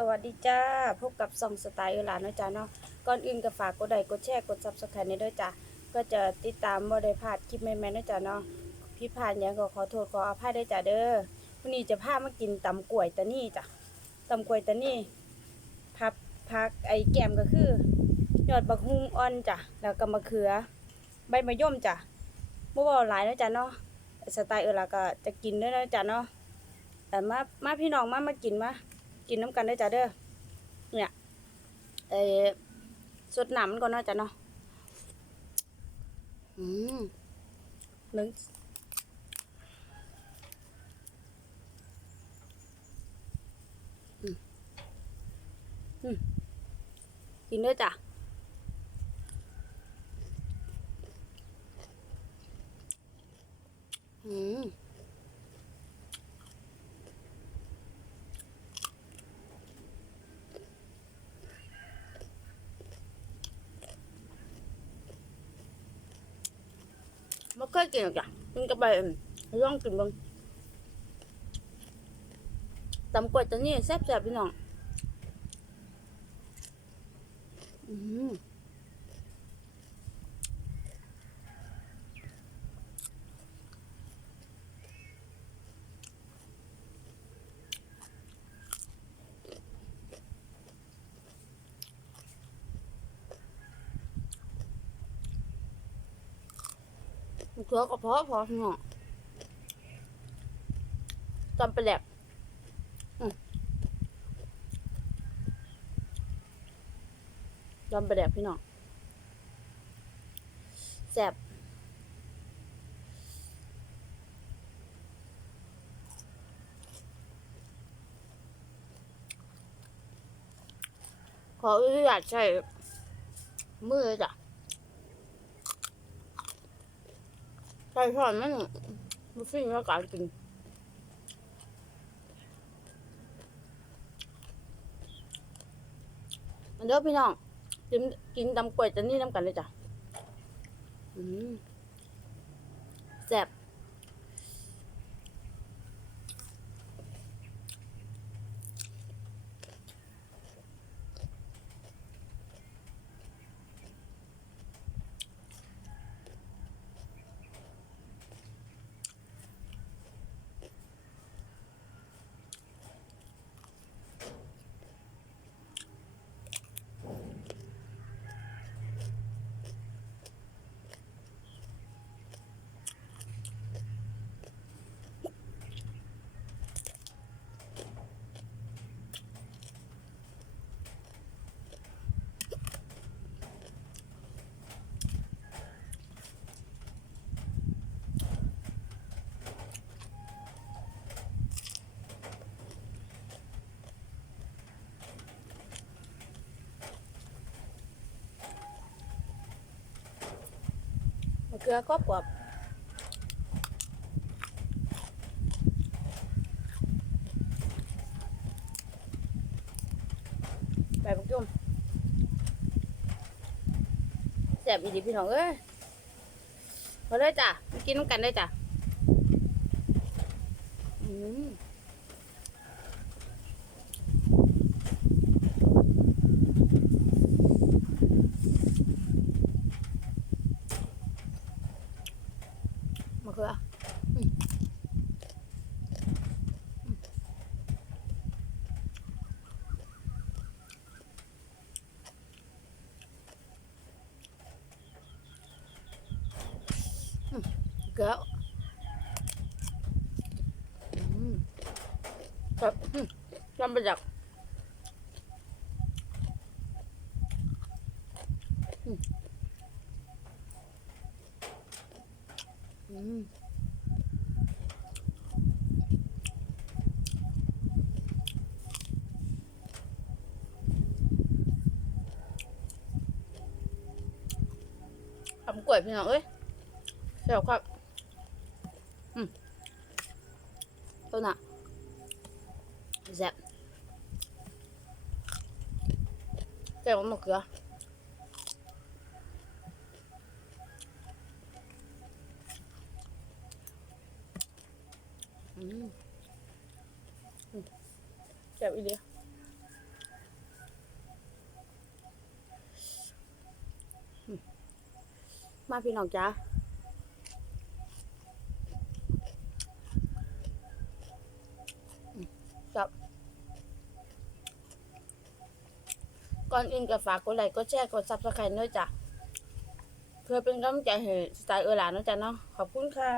สวัสดีจ้า พบกับสองสไตล์เอหลานนะจ๊ะเนาะก่อนอื่นก็ฝากกดไลค์กดแชร์กดซับสไครต์ในด้วยจ้ะก็จะติดตามบ่ได้พลาดคลิปใหม่ๆนะจ๊ะเนาะพี่ผานยังก็ขอโทษขออภัยด้วยจ้ะเด้อวันนี้จะพามากินตำกล้วยตานี่จ้ะตำกล้วยตานี่พับพักไอแก้มก็คือ ยอดบักฮุงอ่อนจ้ะแล้วก็มะเขือ ใบมะย่อมจ้ะบ่เว้าหลายนะจ๊ะเนาะสไตล์เอหลาก็จะกินด้วยนะจ๊ะเนาะแต่มามาพี่น้องมามากินมา กินน้ำกันได้จ้ะเด้อเนี่ยเออสดหนำมันก่อนเนาะจ้ะเนาะอืมนึงอืมอืมกินด้วยจ้ะ อืม ไม่เคยกินหรอกจ้ะมันก็ไปร่องกินบ้างตำกวยตัวนี้แซ่บๆพี่น้อง อืม เขือก็พอพอพี่น้อจำไปแหลกจำไปแหลกพี่น้องแซ่บขออนุญาตใช้มือจ้ะ ใส่ช้อดมันมันฟินแล้วการกินมันเด้อพี่น้องกินกินตำกล้วยจะนี่น้ำกันเลยจ้ะอืมแซ่บ มะเขือกรอบกรอบใบบักจุ่มแซ่บอีดีพี่น้องเอ้ยพอเลยจ้ะไปกินน้ำกันได้จ้ะอืมมะเขืออืมอืมอืม เกลืออืมแบบอืมลำ 음. 떠나. 이제. 이제 못 먹을게요. 음. 음. 자, 이리야. 음. มาพี่น้องจ้า ก่อนอื่นก็ฝากกดไลค์กดแชร์กดซับสไครต์ด้วยจ้ะเพื่อเป็นกำลังใจให้สไตล์เออหลานนะจ๊ะเนาะขอบคุณค่ะ